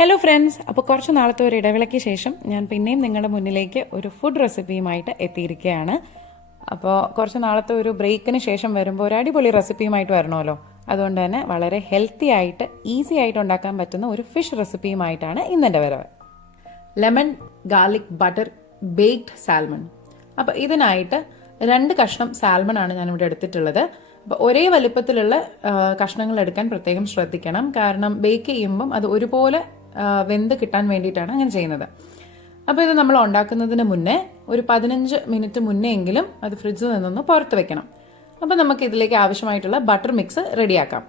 Hello friends, അപ്പോൾ കുറച്ച് നാളത്തെ ഒരു ഇടവേളയ്ക്ക് ശേഷം ഞാൻ പിന്നെയും നിങ്ങളുടെ മുന്നിലേക്ക് ഒരു ഫുഡ് റെസിപ്പിയുമായിട്ട് എത്തിയിരിക്കുകയാണ്. അപ്പോൾ കുറച്ച് നാളത്തെ ഒരു ബ്രേക്കിന് ശേഷം വരുമ്പോൾ ഒരു അടിപൊളി റെസിപ്പിയുമായിട്ട് വരണമല്ലോ. അതുകൊണ്ട് തന്നെ വളരെ ഹെൽത്തി ആയിട്ട് ഈസി ആയിട്ട് ഉണ്ടാക്കാൻ പറ്റുന്ന ഒരു ഫിഷ് റെസിപ്പിയുമായിട്ടാണ് ഇന്നെൻ്റെ വരവ്. Lemon garlic butter baked salmon. അപ്പോൾ ഇതിനായിട്ട് 2 കഷ്ണം സാൽമൺ ആണ് ഞാനിവിടെ എടുത്തിട്ടുള്ളത്. അപ്പോൾ ഒരേ വലുപ്പത്തിലുള്ള കഷ്ണങ്ങൾ എടുക്കാൻ പ്രത്യേകം ശ്രദ്ധിക്കണം. കാരണം ബേക്ക് ചെയ്യുമ്പം അത് ഒരുപോലെ വെന്ത് കിട്ടാൻ വേണ്ടിയിട്ടാണ് അങ്ങനെ ചെയ്യുന്നത്. അപ്പോൾ ഇത് നമ്മൾ ഉണ്ടാക്കുന്നതിന് മുന്നേ ഒരു 15 മിനിറ്റ് മുന്നേ എങ്കിലും അത് ഫ്രിഡ്ജിൽ നിന്നൊന്ന് പുറത്ത് വെക്കണം. അപ്പോൾ നമുക്ക് ഇതിലേക്ക് ആവശ്യമായിട്ടുള്ള ബട്ടർ മിക്സ് റെഡിയാക്കാം.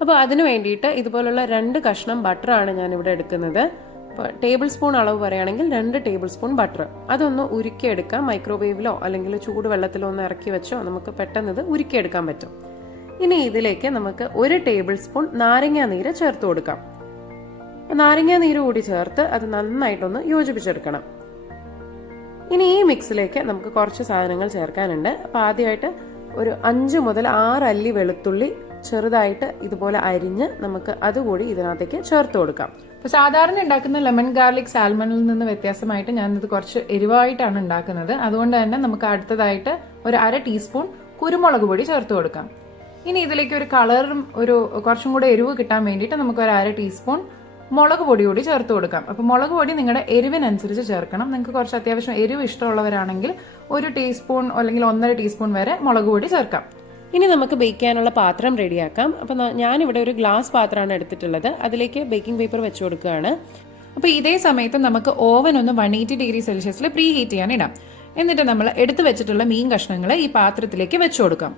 അപ്പോൾ അതിന് വേണ്ടിയിട്ട് ഇതുപോലുള്ള 2 കഷ്ണം ബട്ടറാണ് ഞാനിവിടെ എടുക്കുന്നത്. അപ്പോൾ ടേബിൾ സ്പൂൺ അളവ് പറയുകയാണെങ്കിൽ 2 ടേബിൾ സ്പൂൺ ബട്ടർ. അതൊന്ന് ഉരുക്കിയെടുക്കാം. മൈക്രോവേവിലോ അല്ലെങ്കിൽ ചൂടുവെള്ളത്തിലോ ഒന്ന് ഇറക്കി വെച്ചോ നമുക്ക് പെട്ടെന്ന് ഇത് ഉരുക്കിയെടുക്കാൻ പറ്റും. ഇനി ഇതിലേക്ക് നമുക്ക് 1 ടേബിൾ സ്പൂൺ നാരങ്ങ നീര് ചേർത്ത് കൊടുക്കാം. നാരങ്ങ നീര് കൂടി ചേർത്ത് അത് നന്നായിട്ടൊന്ന് യോജിപ്പിച്ചെടുക്കണം. ഇനി ഈ മിക്സിലേക്ക് നമുക്ക് കുറച്ച് സാധനങ്ങൾ ചേർക്കാനുണ്ട്. അപ്പോൾ ആദ്യമായിട്ട് ഒരു 5 മുതൽ 6 അല്ലി വെളുത്തുള്ളി ചെറുതായിട്ട് ഇതുപോലെ അരിഞ്ഞ് നമുക്ക് അതുകൂടി ഇതിനകത്തേക്ക് ചേർത്ത് കൊടുക്കാം. അപ്പോൾ സാധാരണ ഉണ്ടാക്കുന്ന ലെമൺ ഗാർലിക് സാൽമണിൽ നിന്ന് വ്യത്യാസമായിട്ട് ഞാനിത് കുറച്ച് എരിവായിട്ടാണ് ഉണ്ടാക്കുന്നത്. അതുകൊണ്ട് തന്നെ നമുക്ക് അടുത്തതായിട്ട് ഒരു 1/2 ടീസ്പൂൺ കുരുമുളക് പൊടി ചേർത്ത് കൊടുക്കാം. ഇനി ഇതിലേക്ക് ഒരു കളറും കുറച്ചും കൂടെ എരിവ് കിട്ടാൻ വേണ്ടിയിട്ട് നമുക്ക് ഒരു 1/2 ടീസ്പൂൺ മുളക് പൊടി കൂടി ചേർത്ത് കൊടുക്കാം. അപ്പോൾ മുളക് പൊടി നിങ്ങളുടെ എരിവിനനുസരിച്ച് ചേർക്കണം. നിങ്ങൾക്ക് കുറച്ച് അത്യാവശ്യം എരിവ് ഇഷ്ടമുള്ളവരാണെങ്കിൽ 1 ടീസ്പൂൺ അല്ലെങ്കിൽ 1.5 ടീസ്പൂൺ വരെ മുളക് പൊടി ചേർക്കാം. ഇനി നമുക്ക് ബേക്ക് ചെയ്യാനുള്ള പാത്രം റെഡിയാക്കാം. അപ്പോൾ ഞാനിവിടെ ഒരു ഗ്ലാസ് പാത്രമാണ് എടുത്തിട്ടുള്ളത്. അതിലേക്ക് ബേക്കിംഗ് പേപ്പർ വെച്ച് കൊടുക്കുകയാണ്. അപ്പോൾ ഇതേ സമയത്ത് നമുക്ക് ഓവൻ ഒന്ന് 180 ഡിഗ്രി സെൽഷ്യസിൽ പ്രീ ഹീറ്റ് ചെയ്യാൻ ഇടാം. എന്നിട്ട് നമ്മൾ എടുത്തു വെച്ചിട്ടുള്ള മീൻ കഷ്ണങ്ങൾ ഈ പാത്രത്തിലേക്ക് വെച്ചു കൊടുക്കാം.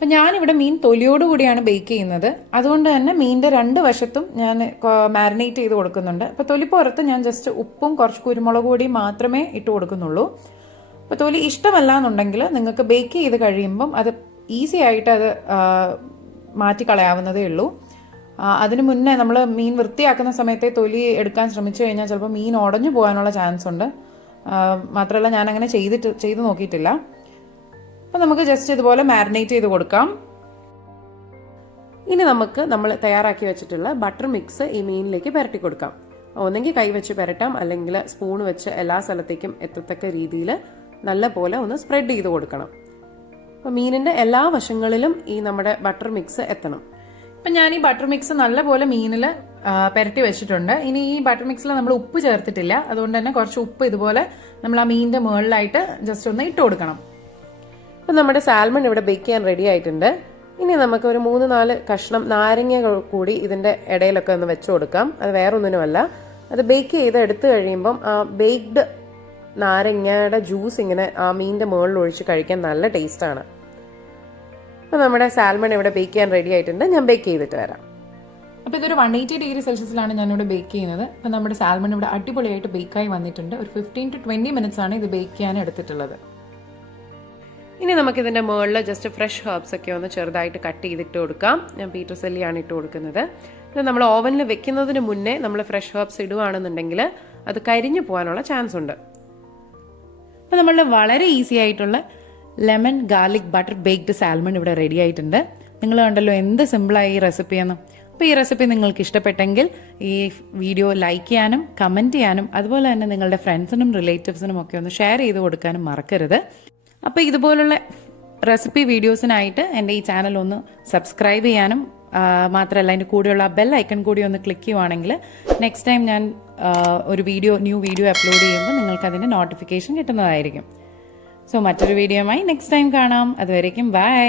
അപ്പം ഞാനിവിടെ മീൻ തൊലിയോടുകൂടിയാണ് ബേക്ക് ചെയ്യുന്നത്. അതുകൊണ്ട് തന്നെ മീനിൻ്റെ 2 വശത്തും ഞാൻ മാരിനേറ്റ് ചെയ്ത് കൊടുക്കുന്നുണ്ട്. അപ്പോൾ തൊലിപ്പുറത്ത് ഞാൻ ജസ്റ്റ് ഉപ്പും കുറച്ച് കുരുമുളക് പൊടിയും മാത്രമേ ഇട്ട് കൊടുക്കുന്നുള്ളൂ. അപ്പോൾ തൊലി ഇഷ്ടമല്ല എന്നുണ്ടെങ്കിൽ നിങ്ങൾക്ക് ബേക്ക് ചെയ്ത് കഴിയുമ്പം അത് ഈസി ആയിട്ട് അത് മാറ്റിക്കളയാവുന്നതേ ഉള്ളൂ. അതിന് മുന്നേ നമ്മൾ മീൻ വൃത്തിയാക്കുന്ന സമയത്തെ തൊലി എടുക്കാൻ ശ്രമിച്ചു കഴിഞ്ഞാൽ ചിലപ്പോൾ മീൻ ഉടഞ്ഞു പോകാനുള്ള ചാൻസ് ഉണ്ട്. മാത്രമല്ല ഞാനങ്ങനെ ചെയ്ത് നോക്കിയിട്ടില്ല. അപ്പോൾ നമുക്ക് ജസ്റ്റ് ഇതുപോലെ മാരിനേറ്റ് ചെയ്ത് കൊടുക്കാം. ഇനി നമുക്ക് നമ്മൾ തയ്യാറാക്കി വെച്ചിട്ടുള്ള ബട്ടർ മിക്സ് ഈ മീനിലേക്ക് പുരട്ടി കൊടുക്കാം. ഒന്നെങ്കിൽ കൈ വെച്ച് പുരട്ടാം, അല്ലെങ്കിൽ സ്പൂൺ വെച്ച് എല്ലാ സ്ഥലത്തേക്കും എത്തത്തക്ക രീതിയിൽ നല്ല പോലെ ഒന്ന് സ്പ്രെഡ് ചെയ്ത് കൊടുക്കണം. അപ്പോൾ മീനിൻ്റെ എല്ലാ വശങ്ങളിലും ഈ നമ്മുടെ ബട്ടർ മിക്സ് എത്തണം. അപ്പം ഞാൻ ഈ ബട്ടർ മിക്സ് നല്ല പോലെ മീനിൽ പുരട്ടി വെച്ചിട്ടുണ്ട്. ഇനി ഈ ബട്ടർ മിക്സിൽ നമ്മൾ ഉപ്പ് ചേർത്തിട്ടില്ല. അതുകൊണ്ട് തന്നെ കുറച്ച് ഉപ്പ് ഇതുപോലെ നമ്മൾ ആ മീനിൻ്റെ മുകളിലായിട്ട് ജസ്റ്റ് ഒന്ന് ഇട്ട് കൊടുക്കണം. അപ്പോൾ നമ്മുടെ സാൽമൺ ഇവിടെ ബേക്ക് ചെയ്യാൻ റെഡി ആയിട്ടുണ്ട്. ഇനി നമുക്ക് ഒരു 3-4 കഷ്ണം നാരങ്ങ കൂടി ഇതിൻ്റെ ഇടയിലൊക്കെ ഒന്ന് വെച്ച് കൊടുക്കാം. അത് വേറൊന്നിനുമല്ല, അത് ബേക്ക് ചെയ്ത് എടുത്തു കഴിയുമ്പം ആ ബേക്ക്ഡ് നാരങ്ങയുടെ ജ്യൂസ് ഇങ്ങനെ ആ മീനിൻ്റെ മുകളിൽ ഒഴിച്ച് കഴിക്കാൻ നല്ല ടേസ്റ്റാണ്. അപ്പോൾ നമ്മുടെ സാൽമൺ ഇവിടെ ബേക്ക് ചെയ്യാൻ റെഡി ആയിട്ടുണ്ട്. ഞാൻ ബേക്ക് ചെയ്തിട്ട് വരാം. അപ്പോൾ ഇതൊരു 180 ഡിഗ്രി സെൽഷ്യസിലാണ് ഞാനിവിടെ ബേക്ക് ചെയ്യുന്നത്. അപ്പോൾ നമ്മുടെ സാൽമൺ ഇവിടെ അടിപൊളിയായിട്ട് ബേക്കായി വന്നിട്ടുണ്ട്. ഒരു 15 to 20 മിനിറ്റ്സ് ആണ് ഇത് ബേക്ക് ചെയ്യാൻ എടുത്തിട്ടുള്ളത്. ഇനി നമുക്കിതിൻ്റെ മുകളിൽ ജസ്റ്റ് ഫ്രഷ് ഹെർബ്സ് ഒക്കെ ഒന്ന് ചെറുതായിട്ട് കട്ട് ചെയ്തിട്ട് കൊടുക്കാം. ഞാൻ പീറ്റർസെല്ലിയാണ് ഇട്ട് കൊടുക്കുന്നത്. ഇത് നമ്മൾ ഓവനിൽ വെക്കുന്നതിന് മുന്നേ നമ്മൾ ഫ്രഷ് ഹെർബ്സ് ഇടുകയാണെന്നുണ്ടെങ്കിൽ അത് കരിഞ്ഞു പോകാനുള്ള ചാൻസ് ഉണ്ട്. അപ്പോൾ നമ്മളുടെ വളരെ ഈസി ആയിട്ടുള്ള lemon garlic butter baked salmon ഇവിടെ റെഡി ആയിട്ടുണ്ട്. നിങ്ങൾ കണ്ടല്ലോ എന്ത് സിമ്പിളായി ഈ റെസിപ്പിയെന്ന്. അപ്പോൾ ഈ റെസിപ്പി നിങ്ങൾക്ക് ഇഷ്ടപ്പെട്ടെങ്കിൽ ഈ വീഡിയോ ലൈക്ക് ചെയ്യാനും കമൻറ്റ് ചെയ്യാനും അതുപോലെ തന്നെ നിങ്ങളുടെ ഫ്രണ്ട്സിനും റിലേറ്റീവ്സിനും ഒക്കെ ഒന്ന് ഷെയർ ചെയ്ത് കൊടുക്കാനും മറക്കരുത്. അപ്പോൾ ഇതുപോലുള്ള റെസിപ്പി വീഡിയോസിനായിട്ട് എൻ്റെ ഈ ചാനൽ ഒന്ന് സബ്സ്ക്രൈബ് ചെയ്യാനും മാത്രമല്ല അതിൻ്റെ കൂടെയുള്ള ബെൽ ഐക്കൺ കൂടി ഒന്ന് ക്ലിക്ക് ചെയ്യുവാണെങ്കിൽ നെക്സ്റ്റ് ടൈം ഞാൻ ഒരു ന്യൂ വീഡിയോ അപ്ലോഡ് ചെയ്യുമ്പോൾ നിങ്ങൾക്ക് അതിൻ്റെ നോട്ടിഫിക്കേഷൻ കിട്ടുന്നതായിരിക്കും. സോ മറ്റൊരു വീഡിയോയുമായി നെക്സ്റ്റ് ടൈം കാണാം. അതുവരേക്കും ബൈ.